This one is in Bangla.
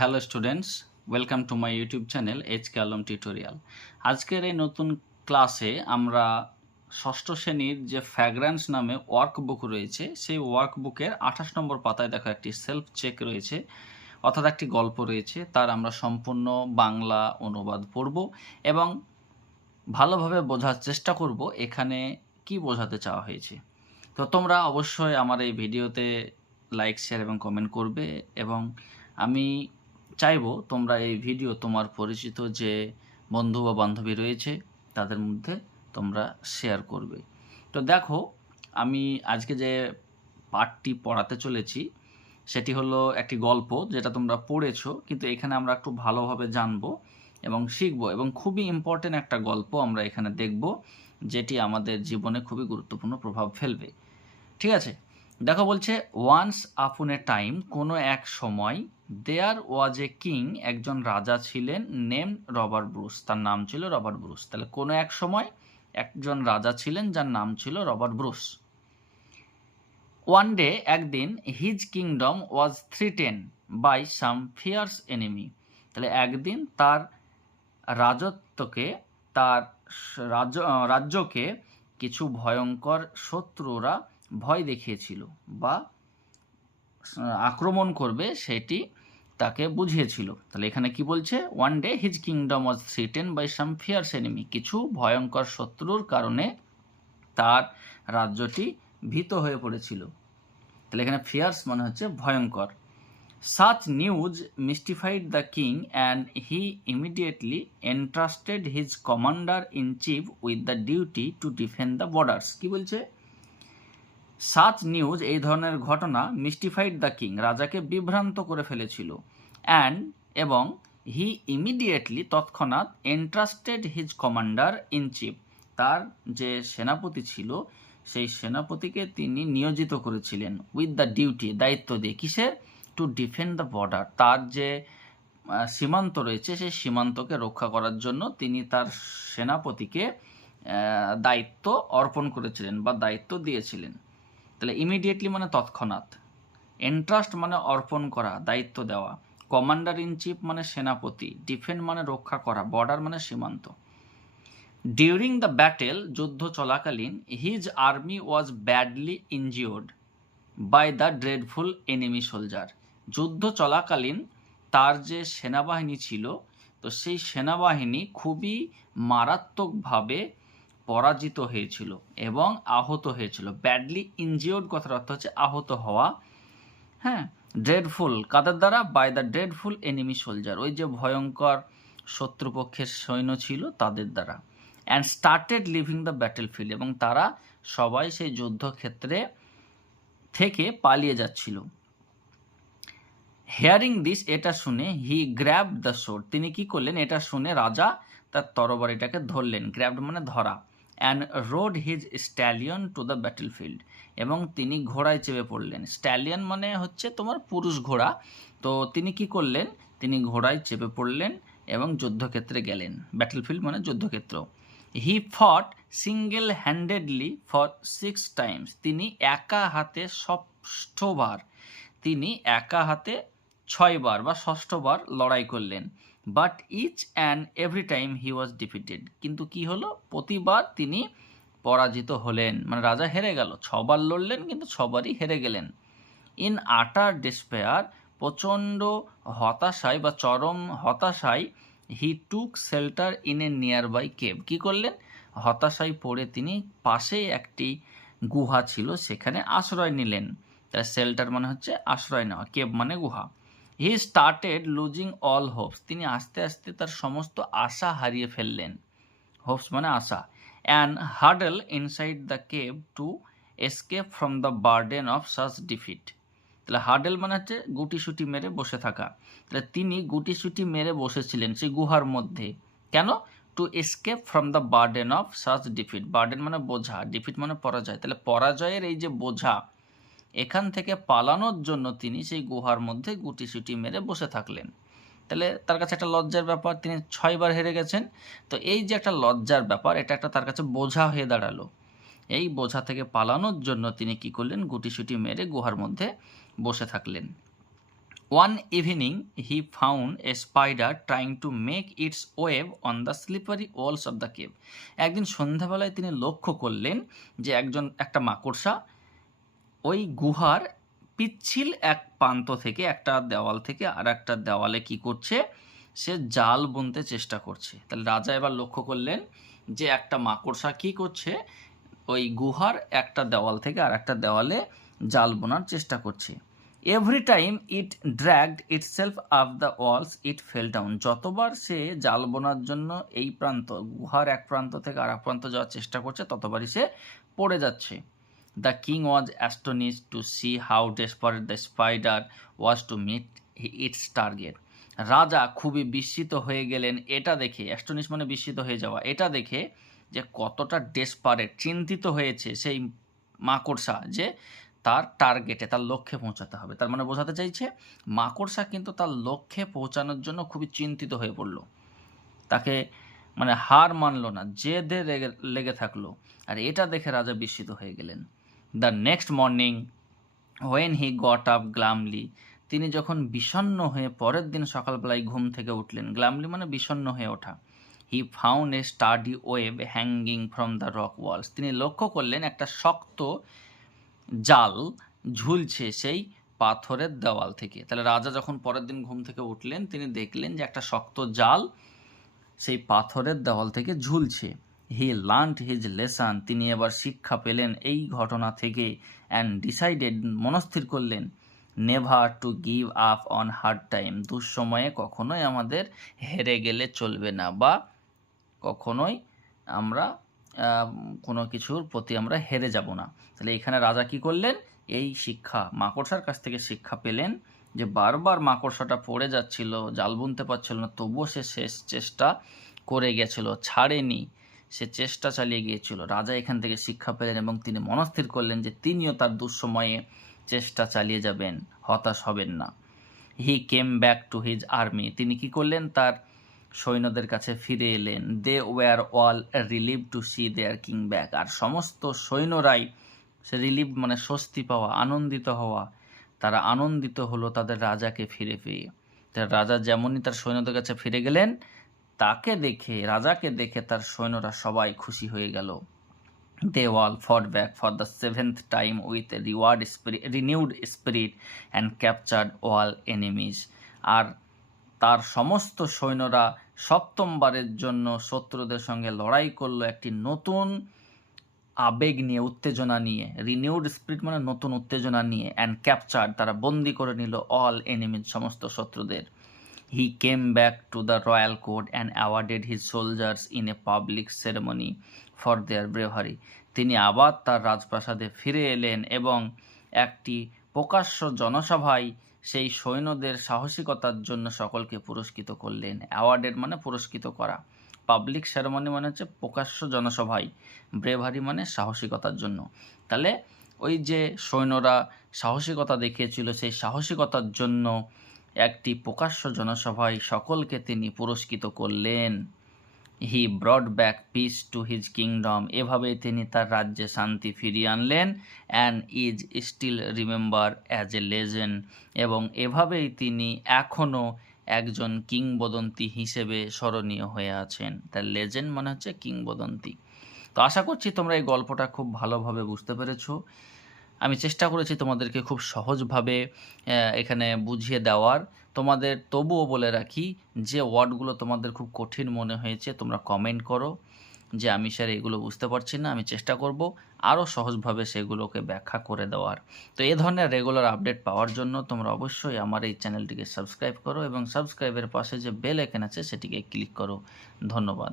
Hello students, welcome to my YouTube channel HK Alam tutorial. আজকের এই নতুন ক্লাসে আমরা ষষ্ঠ শ্রেণীর যে ফ্র্যাগ্রেন্স নামে ওয়ার্কবুক রয়েছে সেই ওয়ার্কবুকের 28 নম্বর পাতায় দেখো একটি সেলফ চেক রয়েছে, অর্থাৎ একটি গল্প রয়েছে। তার আমরা সম্পূর্ণ বাংলা অনুবাদ পড়ব এবং ভালোভাবে বোঝার চেষ্টা করব এখানে কি বোঝাতে চাওয়া হয়েছে। তো তোমরা অবশ্যই আমার এই ভিডিওতে লাইক, শেয়ার এবং কমেন্ট করবে এবং আমি চাইবো তোমরা এই ভিডিও তোমার পরিচিত যে বন্ধু বা বান্ধবী রয়েছে তাদের মধ্যে তোমরা শেয়ার করবে। তো দেখো, আমি আজকে যে পাঠটি পড়াতে চলেছি সেটি হলো একটি গল্প যেটা তোমরা পড়েছো, কিন্তু এখানে আমরা একটু ভালোভাবে জানবো এবং শিখবো এবং খুবই ইম্পর্টেন্ট একটা গল্প আমরা এখানে দেখব, যেটি আমাদের জীবনে খুবই গুরুত্বপূর্ণ প্রভাব ফেলবে। ঠিক আছে, দেখো বলছে ওয়ান্স আপন এ টাইম, কোনো এক সময়, দেয়ার ওয়াজ এ কিং, একজন রাজা ছিলেন, নেম রবার্ট ব্রুস, তার নাম ছিল রবার্ট ব্রুস। তাহলে কোনো এক সময় একজন রাজা ছিলেন যার নাম ছিল রবার্ট ব্রুস। ওয়ান ডে, একদিন, his kingdom was threatened by some fierce enemy. তাহলে একদিন তার রাজত্বকে, তার রাজ্যকে কিছু ভয়ঙ্কর শত্রুরা ভয় দেখিয়েছিল বা আক্রমণ করবে সেটি তাকে বুঝিয়েছিল। তাহলে এখানে কি বলছে, one day his kingdom was threatened by some fierce enemy, কিছু ভয়ঙ্কর শত্রুর কারণে তার রাজ্যটি ভীত হয়ে পড়েছিল। তাহলে এখানে ফিয়ার্স মানে হচ্ছে ভয়ঙ্কর। Such news mystified the king and he immediately entrusted his commander-in-chief with the duty to defend the borders. কি বলছে, সাচ নিউজ, এই ধরনের ঘটনা, মিস্টিফাইড দ্য কিং, রাজাকে বিভ্রান্ত করে ফেলেছিল, অ্যান্ড এবং হি ইমিডিয়েটলি, তৎক্ষণাৎ, entrusted his commander in chief, তার যে সেনাপতি ছিল সেই সেনাপতিকে তিনি নিয়োজিত করেছিলেন, উইথ দ্য ডিউটি, দায়িত্ব দিয়ে, কিসের, টু ডিফেন্ড দ্য বর্ডার, তার যে সীমান্ত রয়েছে সেই সীমান্তকে রক্ষা করার জন্য তিনি তার সেনাপতিকে দায়িত্ব অর্পণ করেছিলেন বা দায়িত্ব দিয়েছিলেন। তাহলে ইমিডিয়েটলি মানে তৎক্ষণাৎ, এন্ট্রাস্ট মানে অর্পণ করা, দায়িত্ব দেওয়া, কমান্ডার ইন চিফ মানে সেনাপতি, ডিফেন্ড মানে রক্ষা করা, বর্ডার মানে সীমান্ত। ডিউরিং দ্য ব্যাটেল, যুদ্ধ চলাকালীন, his army was badly injured by the dreadful enemy soldier, যুদ্ধ চলাকালীন তার যে সেনাবাহিনী ছিল তো সেই সেনাবাহিনী খুবই মারাত্মকভাবে পরাজিত হয়েছিল এবং আহত হয়েছিল। ব্যাডলি ইনজিওর্ড কথার অর্থ হচ্ছে আহত হওয়া। হ্যাঁ, ড্রেডফুল কাদের দ্বারা, by the dreadful enemy soldier, ওই যে ভয়ঙ্কর শত্রুপক্ষের সৈন্য ছিল তাদের দ্বারা। And started leaving the battle field, এবং তারা সবাই সেই যুদ্ধক্ষেত্রে থেকে পালিয়ে যাচ্ছিল। হেয়ারিং দিস, এটা শুনে, হি গ্র্যাবড দ্য সোর্ড, তিনি কি করলেন, এটা শুনে রাজা তার তরবারিটাকে ধরলেন, গ্র্যাবড মানে ধরা, and road his stallion to the battle field, এবং তিনি ঘোড়ায় চেপে পড়লেন। স্ট্যালিয়ন মানে হচ্ছে তোমার পুরুষ ঘোড়া। তো তিনি কি করলেন, তিনি ঘোড়ায় চেপে পড়লেন এবং যুদ্ধক্ষেত্রে গেলেন। ব্যাটেল ফিল্ড মানে যুদ্ধক্ষেত্র। হি ফট সিঙ্গেল হ্যান্ডেডলি ফর 6 টাইমস, তিনি একা হাতে ষষ্ঠবার, তিনি একা হাতে 6 বার বা ষষ্ঠবার লড়াই করলেন। But each and every time he was defeated, কিন্তু কি হলো, প্রতিবার তিনি পরাজিত হলেন, মানে রাজা হেরে গেল। 6 বার লড়লেন কিন্তু 6 বারই হেরে গেলেন। ইন আটার ডিসপেয়ার, প্রচণ্ড হতাশায় বা চরম হতাশায়, he took shelter in a nearby cave, কী করলেন, হতাশায় পড়ে তিনি পাশেই একটি গুহা ছিল সেখানে আশ্রয় নিলেন। তার শেল্টার মানে হচ্ছে আশ্রয় নেওয়া, কেভ মানে গুহা। He started losing all Hopes, তিনি আস্তে আস্তে তার সমস্ত আশা হারিয়ে ফেললেন। হোপস মানে আশা। And hurdle inside the cave to escape from the burden of such defeat. তাহলে হার্ডেল মানে হচ্ছে গুটিসুটি মেরে বসে থাকা। তাহলে তিনি গুটিসুটি মেরে বসেছিলেন সেই গুহার মধ্যে, কেন, two escape from the burden of such defeat, burden মানে বোঝা, ডিফিট মানে পরাজয়। তাহলে পরাজয়ের এই যে বোঝা, এখান থেকে পালানোর জন্য তিনি সেই গুহার মধ্যে গুটিসুটি মেরে বসে থাকলেন। তাহলে তার কাছে একটা লজ্জার ব্যাপার, তিনি 6 বার হেরে গেছেন। তো এই যে একটা লজ্জার ব্যাপার, এটা একটা তার কাছে বোঝা হয়ে দাঁড়ালো। এই বোঝা থেকে পালানোর জন্য তিনি কি করলেন, গুটিসুটি মেরে গুহার মধ্যে বসে থাকলেন। One evening he found a spider trying to make its web on the slippery walls of the cave. একদিন সন্ধ্যাবেলায় তিনি লক্ষ্য করলেন যে একটা মাকড়সা ওই গুহার পিচ্ছিল এক প্রান্ত থেকে, একটা দেওয়াল থেকে আর একটা দেওয়ালে কি করছে, সে জাল বুনতে চেষ্টা করছে। তাহলে রাজা এবার লক্ষ্য করলেন যে একটা মাকড়সা কি করছে, ওই গুহার একটা দেওয়াল থেকে আর একটা দেওয়ালে জাল বোনার চেষ্টা করছে। Every time it dragged itself up the walls it fail down. যতবার সে জাল বোনার জন্য এই প্রান্ত, গুহার এক প্রান্ত থেকে আর এক প্রান্ত যাওয়ার চেষ্টা করছে, ততবারই সে পড়ে যাচ্ছে। The king was astonished to see how desperate the spider was to meet its target. রাজা খুবই বিস্মিত হয়ে গেলেন এটা দেখে, অ্যাস্টোনিশ মানে বিস্মিত হয়ে যাওয়া, এটা দেখে যে কতটা ডেসপারেট, চিন্তিত হয়েছে সেই মাকড়সা যে তার টার্গেটে, তার লক্ষ্যে পৌঁছাতে হবে। তার মানে বোঝাতে চাইছে মাকড়সা কিন্তু তার লক্ষ্যে পৌঁছানোর জন্য খুবই চিন্তিত হয়ে পড়ল, তাকে মানে হার মানলো না, জেদে লেগে থাকলো। আর এটা দেখে রাজা বিস্মিত হয়ে গেলেন। The next morning when he got up glumly, তিনি যখন বিষণ্ণ হয়ে পরের দিন সকালবেলায় ঘুম থেকে উঠলেন, গ্লামলি মানে বিষণ্ণ হয়ে ওঠা, he found a study web hanging from the rock walls, তিনি লক্ষ্য করলেন একটা শক্ত জাল ঝুলছে সেই পাথরের দেওয়াল থেকে। তাহলে রাজা যখন পরের দিন ঘুম থেকে উঠলেন, তিনি দেখলেন যে একটা শক্ত জাল সেই পাথরের দেওয়াল থেকে ঝুলছে। হি লার্নড হিজ লেসন, তিনি এবার শিক্ষা পেলেন এই ঘটনা থেকে। অ্যান্ড ডিসাইডেড, মনস্থির করলেন, never to give up on hard time, দুঃসময়ে কখনোই আমাদের হেরে গেলে চলবে না, বা কখনোই আমরা কোনো কিছুর প্রতি আমরা হেরে যাব না। তাহলে এখানে রাজা কি করলেন, এই শিক্ষা মাকড়সার কাছ থেকে শিক্ষা পেলেন যে বারবার মাকড়সাটা পড়ে যাচ্ছিল, জাল বুনতে পারছিল না, তবুও সে শেষ চেষ্টা করে গেছিল, ছাড়েনি, সে চেষ্টা চালিয়ে গিয়েছিল। রাজা এখান থেকে শিক্ষা পেলেন এবং তিনি মনস্থির করলেন যে তিনিও তার দুঃসময়ে চেষ্টা চালিয়ে যাবেন, হতাশ হবেন না। He came back to his army, তিনি কি করলেন, তার সৈন্যদের কাছে ফিরে এলেন। They were all relieved to see their king back, আর সমস্ত সৈন্যরাই, সে রিলিভ মানে স্বস্তি পাওয়া, আনন্দিত হওয়া, তারা আনন্দিত হলো তাদের রাজাকে ফিরে পেয়ে। রাজা যেমনই তার সৈন্যদের কাছে ফিরে গেলেন, তাকে দেখে, রাজাকে দেখে তার সৈন্যরা সবাই খুশি হয়ে গেল। They all fought back for the 7th time with a renewed spirit and captured all enemies. আর তার সমস্ত সৈন্যরা সপ্তমবারের জন্য শত্রুদের সঙ্গে লড়াই করলো একটি নতুন আবেগ নিয়ে, উত্তেজনা নিয়ে। রিনিউড স্পিরিট মানে নতুন উত্তেজনা নিয়ে। অ্যান্ড ক্যাপচার্ড, তারা বন্দি করে নিল অল এনিমিজ, সমস্ত শত্রুদের। He came back to the royal court and awarded his soldiers in a public ceremony for their bravery, তিনি আবার তার রাজপ্রাসাদে ফিরে এলেন এবং একটি প্রকাশ্য জনসভায় সেই সৈন্যদের সাহসিকতার জন্য সকলকে পুরস্কৃত করলেন। অ্যাওয়ার্ডেড মানে পুরস্কৃত করা, পাবলিক সেরেমনি মানে হচ্ছে প্রকাশ্য জনসভায়, ব্রেভারি মানে সাহসিকতার জন্য। তাহলে ওই যে সৈন্যরা সাহসিকতা দেখিয়েছিল, সেই সাহসিকতার জন্য একটি প্রকাশ্য জনসভায় সকলকে তিনি পুরস্কৃত করলেন। He brought back peace to his kingdom, এভাবেই তিনি তার রাজ্যে শান্তি ফিরিয়ে আনলেন। And is still remembered as a legend, এবং এভাবেই তিনি এখনও একজন কিংবদন্তি হিসেবে স্মরণীয় হয়ে আছেন। তার লেজেন্ড মানে হচ্ছে কিংবদন্তি। তো আশা করছি তোমরা এই গল্পটা খুব ভালোভাবে বুঝতে পেরেছো। আমি চেষ্টা করেছি তোমাদেরকে খুব সহজভাবে এখানে বুঝিয়ে দেওয়ার। তোমাদের তবুও বলে রাখি, যে ওয়ার্ডগুলো তোমাদের খুব কঠিন মনে হয়েছে তোমরা কমেন্ট করো যে আমি স্যার এগুলো বুঝতে পারছি না, আমি চেষ্টা করব আরও সহজভাবে সেগুলোকে ব্যাখ্যা করে দেওয়ার। তো এই ধরনের রেগুলার আপডেট পাওয়ার জন্য তোমরা অবশ্যই আমার এই চ্যানেলটিকে সাবস্ক্রাইব করো এবং সাবস্ক্রাইবের পাশে যে বেল আইকন আছে সেটিকে ক্লিক করো। ধন্যবাদ।